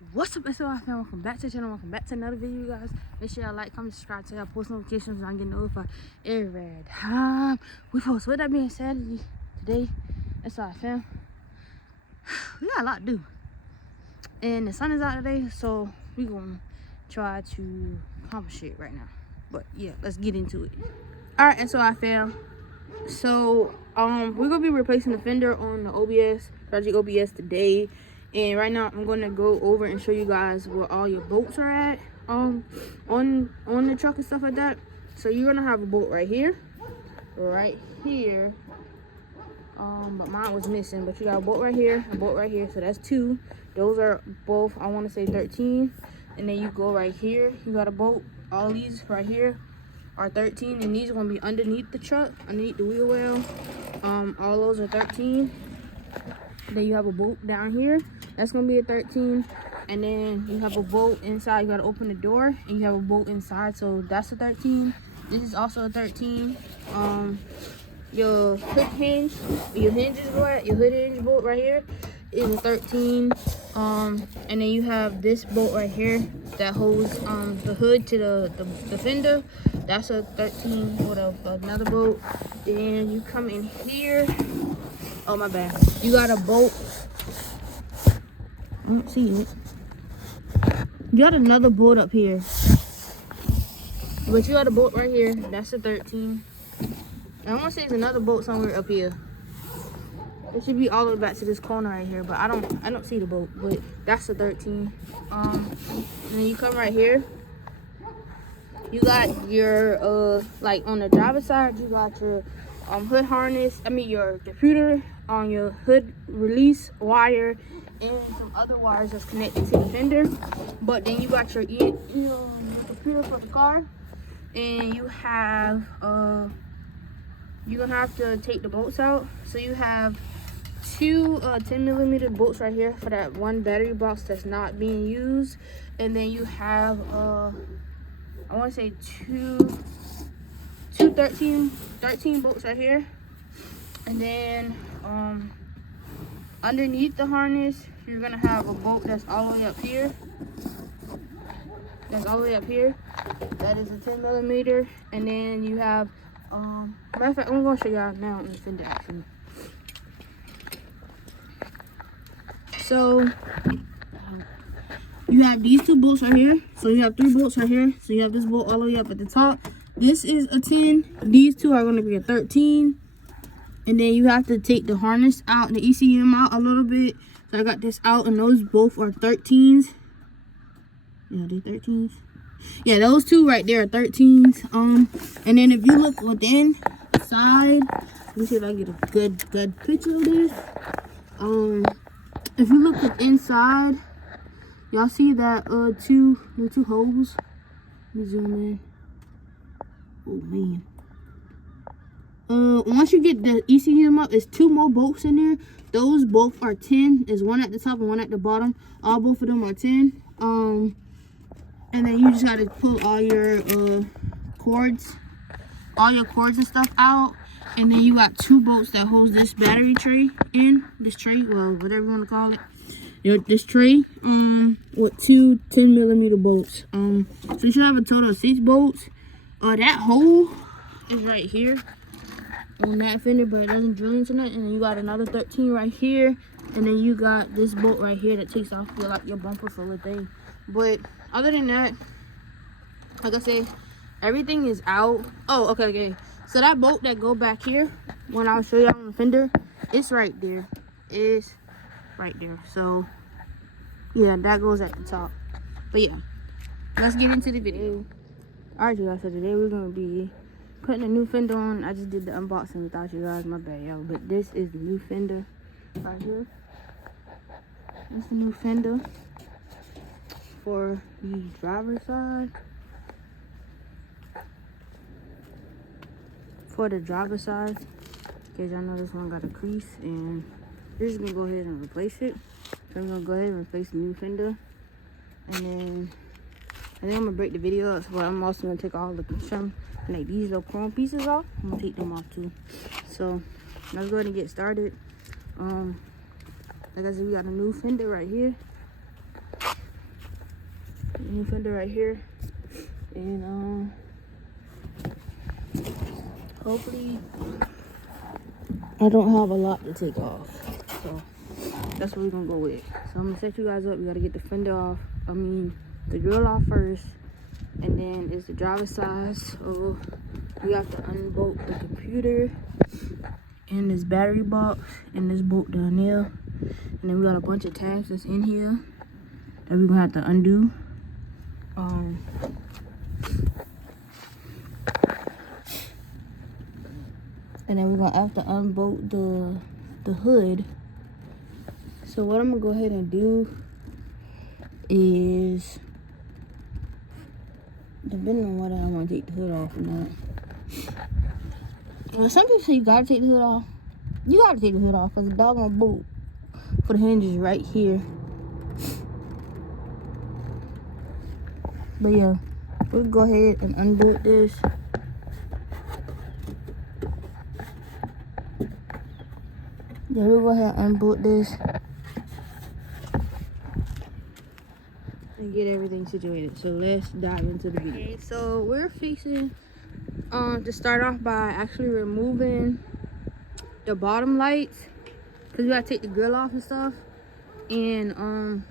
What's up, SOI fam? Welcome back to the channel. Welcome back to another video, guys. Make sure y'all like, comment, subscribe, to y'all post notifications so I get notified every time we post. With that being said, today, SOI fam, we got a lot to do. And the sun is out today, so we gonna try to accomplish it right now. But yeah, let's get into it. Alright, SOI fam. So we're gonna be replacing the Fender on the OBS, Project OBS today. And right now I'm gonna go over and show you guys where all your bolts are at on the truck and stuff like that. So you're gonna have a bolt right here. But mine was missing, but you got a bolt right here, a bolt right here, so that's two. Those are both, I want to say 13. And then you go right here, you got a bolt. All these right here are 13, and these are gonna be underneath the truck, underneath the wheel well. All those are 13. Then you have a bolt down here, that's gonna be a 13. And then you have a bolt inside, you gotta open the door, and you have a bolt inside, so that's a 13. This is also a 13. Your hood hinge, your hinges go at, your hood hinge bolt right here is a 13. And then you have this bolt right here that holds the hood to the fender. That's a 13 with another bolt. Then you come in here. Oh, my bad. You got a bolt. I don't see it. You got another bolt up here. But you got a bolt right here. That's a 13. And I want to say there's another bolt somewhere up here. It should be all the way back to this corner right here, but I don't see the bolt. But that's a 13. And then you come right here. You got your like on the driver's side, you got your hood harness. Your computer on your hood release wire and some other wires that's connected to the fender. But then you got your computer for the car, and you have you're gonna have to take the bolts out. So you have two 10mm bolts right here for that one battery box that's not being used, and then you have I want to say two 13 bolts right here. And then underneath the harness, you're gonna have a bolt that's all the way up here. That's all the way up here. That is a 10mm. And then you have matter of fact, I'm gonna show y'all now on the Fender actually. So you have these two bolts right here. So you have three bolts right here. So you have this bolt all the way up at the top. This is a 10. These two are going to be a 13. And then you have to take the harness out, the ECM out a little bit. So I got this out, and those both are 13s. Yeah, they're 13s. Yeah, those two right there are 13s. And then if you look within the side, let me see if I get a good picture of this. If you look inside, y'all see that the two holes. Let me zoom in. Oh man. Once you get the ECM up, there's two more bolts in there. Those both are 10. There's one at the top and one at the bottom. Both of them are 10. And then you just gotta pull all your cords and stuff out. And then you got two bolts that holds this battery tray in. This tray, well, whatever you want to call it. This tray, with two 10mm bolts. So you should have a total of 6 bolts. That hole is right here on that fender, but it doesn't drill into nothing. And then you got another 13 right here, and then you got this bolt right here that takes off your bumper for the thing. But other than that, like I said, everything is out. Oh, okay. So that bolt that go back here, when I'll show you on the fender, it's right there. It's right there. So yeah, that goes at the top. But yeah, let's get into the video. Alright, you guys, so today we're gonna be putting a new fender on. I just did the unboxing without you guys, my bad, y'all. But this is the new fender right here. This is the new fender for the driver's side. For the driver's side, because y'all know this one got a crease, and we're just gonna go ahead and replace it. So I'm gonna go ahead and replace the new fender, and then I think I'm gonna break the video up, but I'm also gonna take all the some like these little chrome pieces off. I'm gonna take them off too. So let's go ahead and get started. Like I said, we got a new fender right here. new fender right here. And hopefully I don't have a lot to take off. So that's what we're gonna go with. So I'm gonna set you guys up. We gotta get the fender off. I mean the grill off first. And then it's the driver's side. So we have to unbolt the computer and this battery box and this bolt down there. And then we got a bunch of tabs that's in here that we're gonna have to undo. And then we're gonna have to unbolt the hood. So what I'm gonna go ahead and do is, depending on whether I want to take the hood off or not. Some people say you gotta take the hood off. You gotta take the hood off because the doggone bolt for the hinge is right here. But yeah, we'll go ahead and unbolt this. Yeah, we'll go ahead and unbolt this and get everything situated. So let's dive into the video. Okay, so we're fixing to start off by actually removing the bottom lights because we gotta take the grill off and stuff. And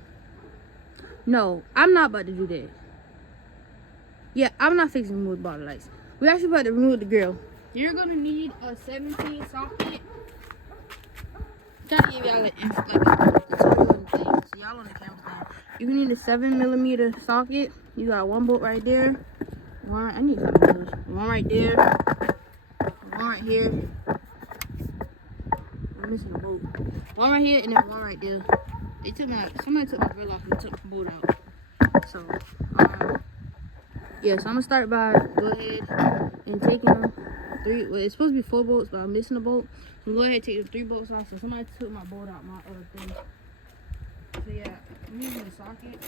no, I'm not about to do that. Yeah, I'm not fixing to remove the bottom lights. We actually about to remove the grill. You're gonna need a 17 socket. Trying to give y'all a tutorial thing, so y'all on the camera stand. You need a 7mm socket. You got one bolt right there. One, I need something else. One right there. One right here. I'm missing a bolt. One right here and then one right there. Somebody took my grill off and took the bolt out. So, yeah, so I'm gonna start by go ahead and taking them three. Well, it's supposed to be 4 bolts, but I'm missing a bolt. So I'm gonna go ahead and take the 3 bolts off. So somebody took my bolt out, my other thing. So yeah, I'm using the socket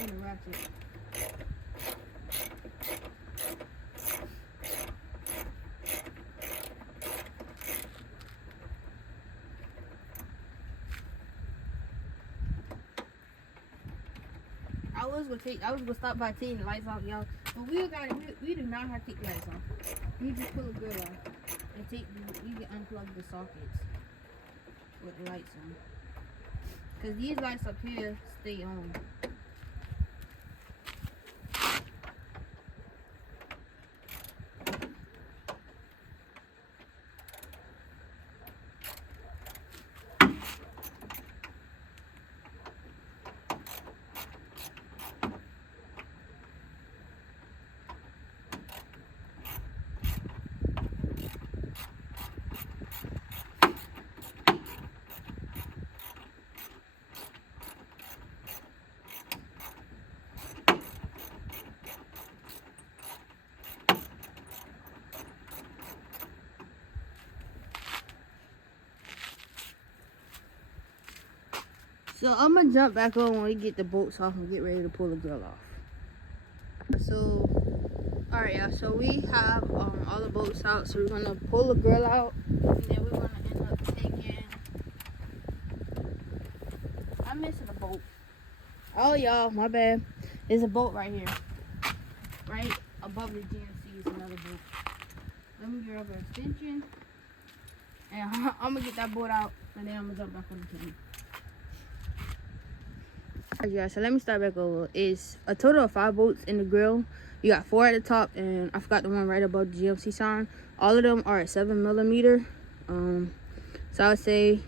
and the ratchet. I was gonna stop by taking the lights off, y'all. But we do not have to take the lights off. You just pull the grill off and you can unplug the sockets with the lights on. Cause these lights up here stay on. So I'm gonna jump back on when we get the bolts off and get ready to pull the grill off. So, alright y'all, so we have all the bolts out, so we're gonna pull the grill out, and then we're gonna end up taking, I'm missing a bolt. Oh y'all, my bad. There's a bolt right here. Right above the GMC is another bolt. Let me grab an extension, and I'm gonna get that bolt out, and then I'm gonna jump back on the camera. Yeah, so let me start back over. It's a total of 5 bolts in the grill. You got 4 at the top, and I forgot the one right above the GMC sign. All of them are at 7mm. So I would say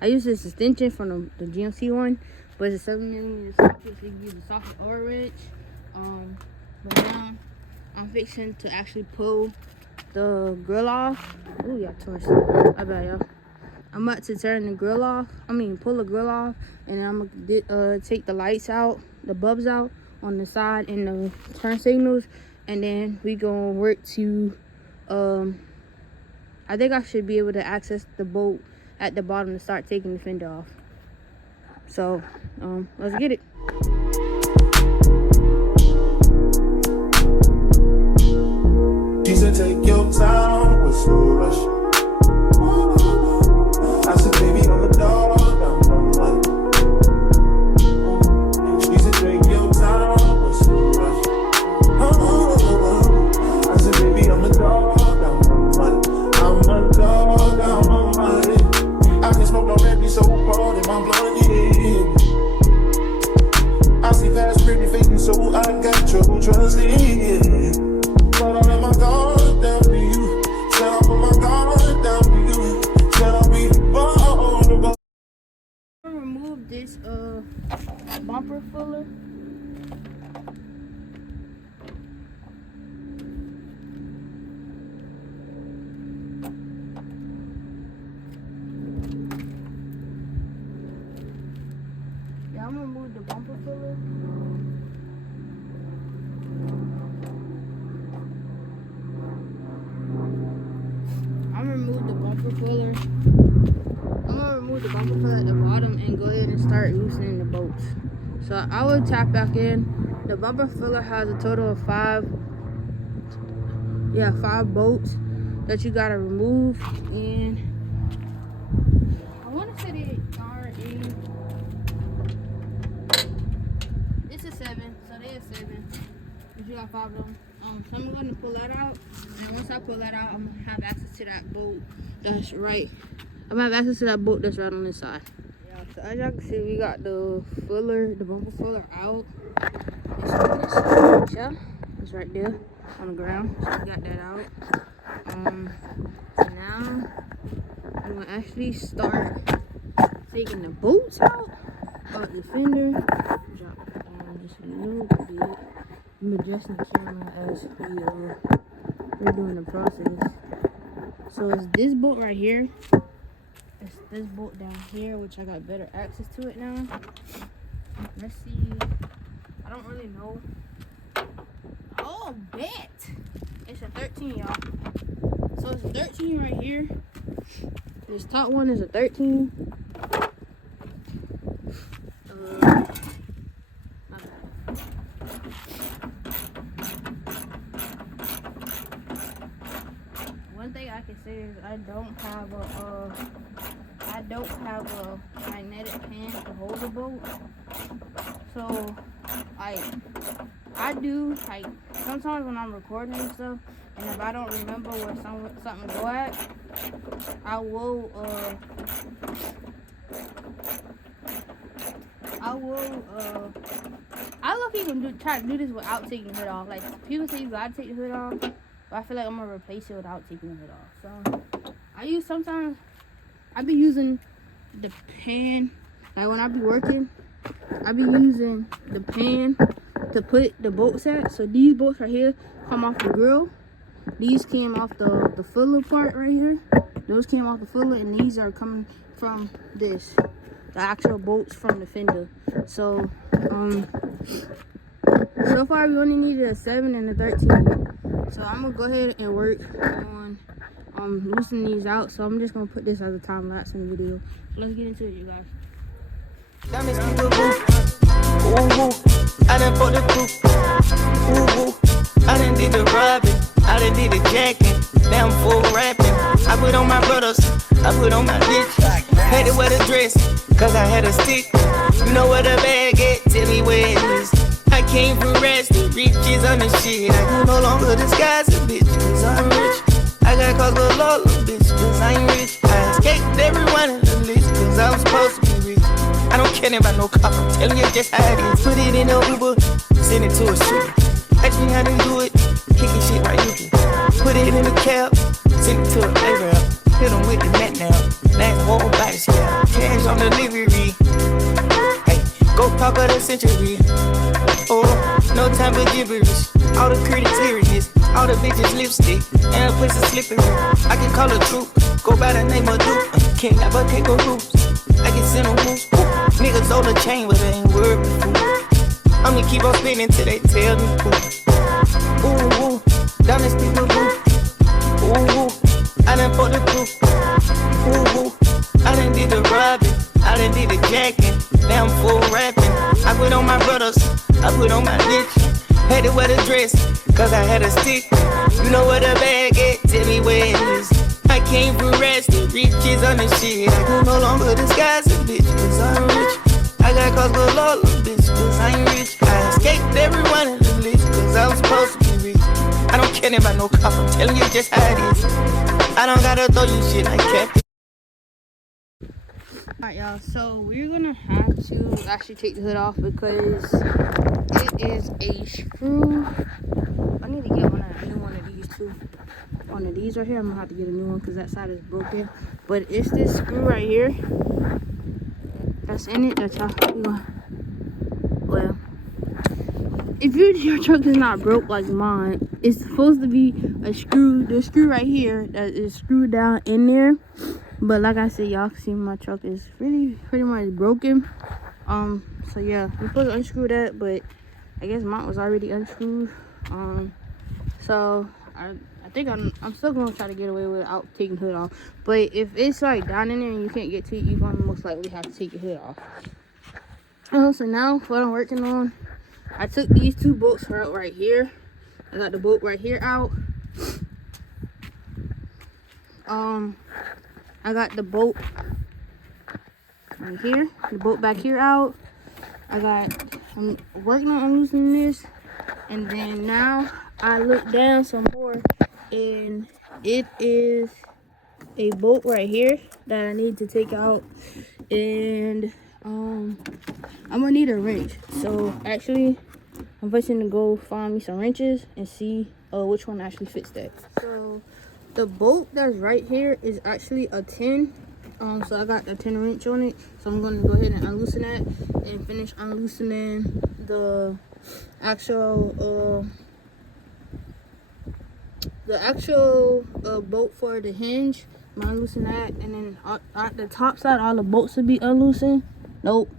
I use this extension from the GMC one, but it's a 7mm socket, so you can use the socket or a wrench. But now I'm fixing to actually pull the grill off. Ooh, y'all twist. I bet y'all. I'm about to turn the grill off. Pull the grill off, and I'm gonna take the lights out, the bulbs out on the side, and the turn signals, and then we gonna work to. I think I should be able to access the bolt at the bottom to start taking the fender off. So, let's get it. She said, take your time, what's no rush? I said, baby, on the dog, down on the line. She said, take your the bumper filler. Yeah, I'm gonna remove the bumper filler. I'm gonna remove the bumper filler. I'm gonna remove the bumper filler at the bottom and go ahead and start loosening the bolts. So I will tap back in. The bumper filler has a total of 5 bolts that you gotta remove, and I want to say they are in. This is 7, so they are 7. But you got 5 of them. So I'm gonna pull that out, and once I pull that out, I'm gonna have access to that bolt that's right. I'm gonna have access to that bolt that's right on this side. Yeah. So as y'all can see, we got the bumper filler out. Yeah, it's right there on the ground. So we got that out. Now I'm gonna actually start taking the bolts out of the fender. Drop it down just a little bit. I'm adjusting the camera as we're doing the process. So it's this bolt right here. It's this bolt down here, which I got better access to it now. Let's see. I don't really know. Oh, bet. It's a 13, y'all. So it's a 13 right here. This top one is a 13. One thing I can say is I don't have a magnetic pan to hold the bolt. So I do sometimes when I'm recording and stuff, and if I don't remember where something go at, I look even try to do this without taking the hood off. Like, people say you gotta take the hood off, but I feel like I'm gonna replace it without taking the hood off. So I be using the pan. Like when I be working, I be using the pan to put the bolts at. So these bolts right here come off the grill. These came off the filler part right here. Those came off the filler, and these are coming from the actual bolts from the fender. So so far we only needed a 7 and a 13. So I'm gonna go ahead and work on loosening these out. So I'm just gonna put this as a time lapse in the video. So let's get into it, you guys. Ooh, I done bought the coupe. Ooh, I done did the robbing. I done did the jacking. Now I'm full rapping. I put on my brothers. I put on my bitch. Had to wear the dress, cause I had a stick. You know where the bag at? Tell me where it is. I came from rest, the riches on the shit. I can no longer disguise a bitch, cause I'm rich. I got cause with all the bitch, cause I'm rich. I escaped everyone in the list, cause I'm supposed to be rich. I don't care about no cop, I'm telling you just how it is. Put it in a Uber, send it to a shooter. Ask me how to do it, kicking shit right you can. Put it in a cab, send it to a Arab. Hit them with the mat now, last whole body scale. Cash on delivery, hey, go talk of the century. Oh, no time for gibberish. All the critics hearing this, all the bitches lipstick, and a pussy slippery. I can call a troop, go by the name of Duke. Can't never take a roots. I can send them moves. Niggas on the chain, but they ain't worried before. I'ma keep on spinning till they tell me cool. Ooh, down the street with boo. Ooh, I done bought the coupe. Ooh, I done did the robbing. I done did the jacking. Now I'm full rapping. I put on my brothers. I put on my bitch. Had to wear the dress, cause I had a stick. You know where the bag at? Tell me where it is. I came from rest, the riches on the shit. I can no longer disguise a bitch, cause I'm rich. I got cause with all the bitch, cause I'm rich. I escaped everyone in the list, cause I'm supposed to be rich. I don't care about no cop, I'm telling you just how it is. I don't gotta throw you shit like Captain. Alright, y'all, so we're gonna have to actually take the hood off because it is a screw. I need to get a new one of these too. One of these right here, I'm gonna have to get a new one because that side is broken. But it's this screw right here that's in it. That's how you go. Well, if your truck is not broke like mine, it's supposed to be a screw. The screw right here that is screwed down in there. But like I said, y'all can see my truck is really pretty much broken. So yeah, we're supposed to unscrew that, but I guess mine was already unscrewed. So I think I'm still gonna try to get away without taking the hood off. But if it's like down in there and you can't get to it, you're gonna most likely have to take your hood off. So now what I'm working on, I took these two bolts out right here. I got the bolt right here out. I got the bolt right here, the bolt back here out. I'm working on unloosening this, and then now I look down some more, and it is a bolt right here that I need to take out, and I'm gonna need a wrench. So actually, I'm fixing to go find me some wrenches and see which one actually fits that. So the bolt that's right here is actually a 10. So I got the 10 wrench on it. So I'm gonna go ahead and unloosen that and finish unloosening the actual bolt for the hinge. I'm gonna unloosen that, and then at the top side, all the bolts will be unloosened. Nope.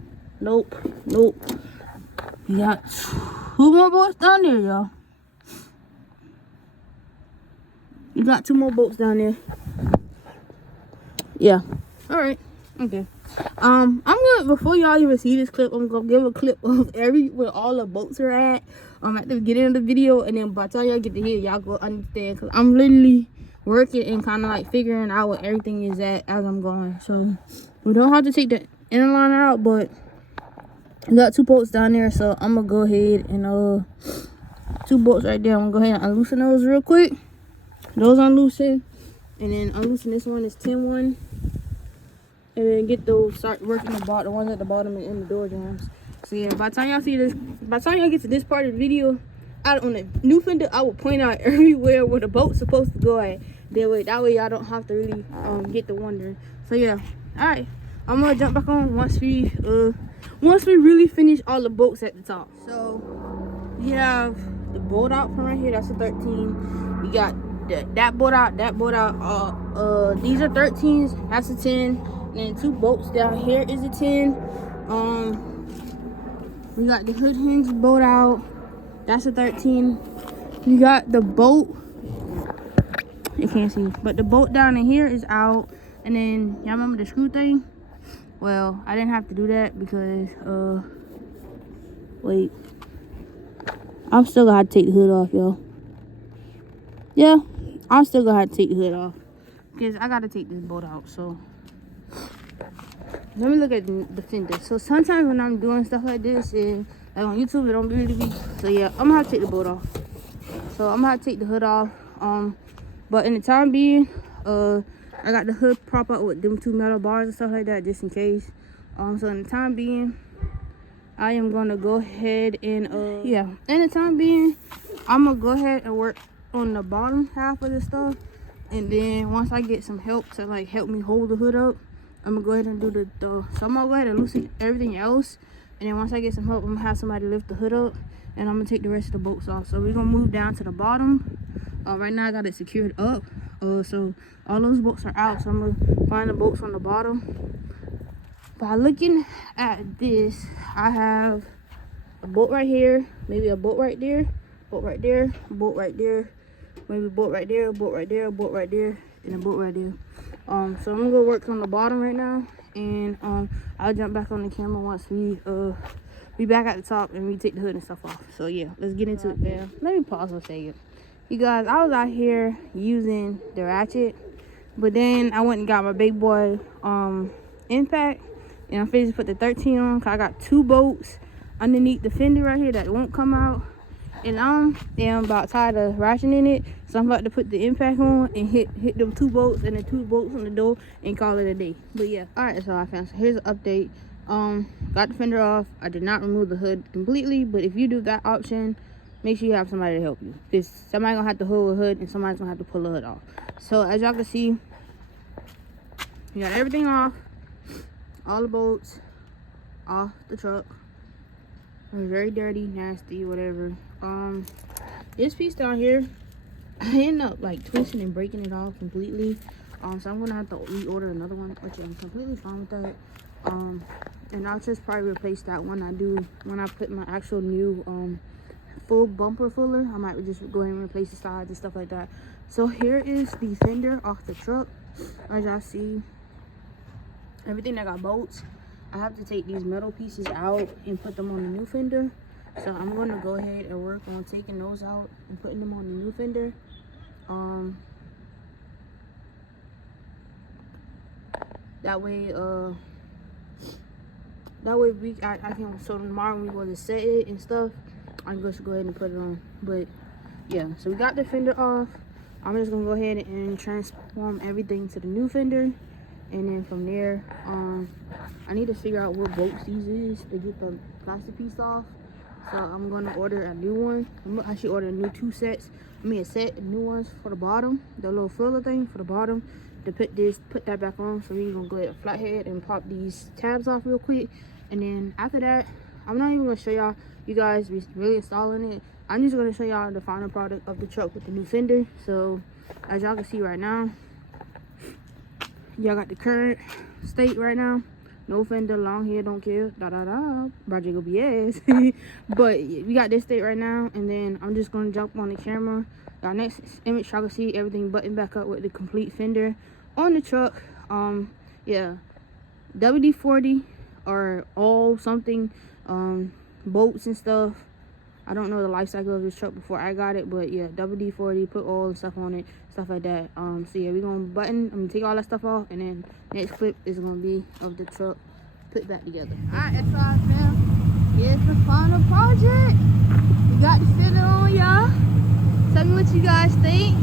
We got 2 more bolts down there, y'all. You got 2 more bolts down there. Yeah. All right. Okay. I'm gonna, before y'all even see this clip, I'm gonna give a clip of where all the bolts are at. At the beginning of the video, and then by the time y'all get to here, y'all go understand. Cause I'm literally working and kind of like figuring out what everything is at as I'm going. So we don't have to take the inner liner out, but we got 2 bolts down there. So I'm gonna go ahead and 2 bolts right there. I'm gonna go ahead and unloosen those real quick. Those unloosen, and then unloosen this one is 10-1, and then get those, start working the ones at the bottom and in the door jambs. So yeah, by the time y'all see this, by the time y'all get to this part of the video, out on the new Fender, I will point out everywhere where the boat's supposed to go at. That way y'all don't have to really get to wondering. So yeah, all right, I'm gonna jump back on once we really finish all the bolts at the top. So we have the bolt out from right here. That's a 13. We got that bolt out. These are 13s. That's a 10. And then 2 bolts down here is a 10. We got the hood hinge bolt out. That's a 13. You got the bolt. You can't see, but the bolt down in here is out. And then y'all remember the screw thing? Well, I didn't have to do that because wait, I'm still gonna have to take the hood off, y'all. Yeah, I'm still gonna have to take the hood off because I gotta take this bolt out. So let me look at the Fender. So sometimes when I'm doing stuff like this, and like on YouTube, it don't really be. So yeah, I'm gonna have to take the bolt off. So I'm gonna have to take the hood off. But in the time being, I got the hood prop up with them 2 metal bars and stuff like that, just in case. So in the time being, I am gonna go ahead and yeah. In the time being, I'm gonna go ahead and work on the bottom half of the stuff, and then once I get some help to like help me hold the hood up, I'm gonna go ahead and do the so I'm gonna go ahead and loosen everything else, and then once I get some help, I'm gonna have somebody lift the hood up, and I'm gonna take the rest of the bolts off. So we're gonna move down to the bottom. Right now I got it secured up, so all those bolts are out. So I'm gonna find the bolts on the bottom. By looking at this, I have a bolt right here, maybe a bolt right there, bolt right there, bolt right there, maybe a bolt right there, bolt right there, bolt right there, and a bolt right there. So I'm gonna go work on the bottom right now, and I'll jump back on the camera once we be back at the top and we take the hood and stuff off. So yeah, let's get into it. There. Let me pause for a second. You guys, I was out here using the ratchet, but then I went and got my big boy impact, and I'm finna put the 13 on, cause I got 2 bolts underneath the Fender right here that won't come out, and I'm about tired of ratcheting it, so I'm about to put the impact on and hit them 2 bolts and the 2 bolts on the door and call it a day. But yeah, all right, that's all I found. So here's an update. Got the Fender off. I did not remove the hood completely, but if you do that option, make sure you have somebody to help you, because somebody's gonna have to hold the hood and somebody's gonna have to pull the hood off. So as y'all can see, you got everything off, all the bolts, off the truck. It's very dirty, nasty, whatever. This piece down here, I ended up like twisting and breaking it off completely. So I'm gonna have to reorder another one, which I'm completely fine with that. And I'll just probably replace that one when I put my actual new full bumper fuller. I might just go ahead and replace the sides and stuff like that. So here is the fender off the truck. As y'all see, everything that got bolts, I have to take these metal pieces out and put them on the new fender. So I'm going to go ahead and work on taking those out and putting them on the new fender. That way I can, so tomorrow when we go to set it and stuff, I can just go ahead and put it on. But yeah, so we got the fender off. I'm just gonna go ahead and transform everything to the new fender, and then from there, I need to figure out what bolts these is to get the plastic piece off. So I'm gonna order a new one. I'm gonna actually order a new a set of new ones for the bottom, the little filler thing for the bottom, to put that back on. So we're gonna go ahead and flathead and pop these tabs off real quick, and then after that, I'm not even gonna show y'all you guys really installing it. I'm just gonna show y'all the final product of the truck with the new fender. So as y'all can see right now, y'all got the current state right now. No fender, long hair, don't care, Project OBS. But we got this state right now, and then I'm just gonna jump on the camera. Our next image, y'all can see everything buttoned back up with the complete fender on the truck. Yeah, WD-40 or all something, bolts and stuff. I don't know the life cycle of this truck before I got it, but yeah, WD-40, put oil and stuff on it, stuff like that. So yeah, we're gonna I'm gonna take all that stuff off, and then next clip is gonna be of the truck put back together. Alright, that's all, fam. Here's the final project. We got the fender on, y'all. Tell me what you guys think.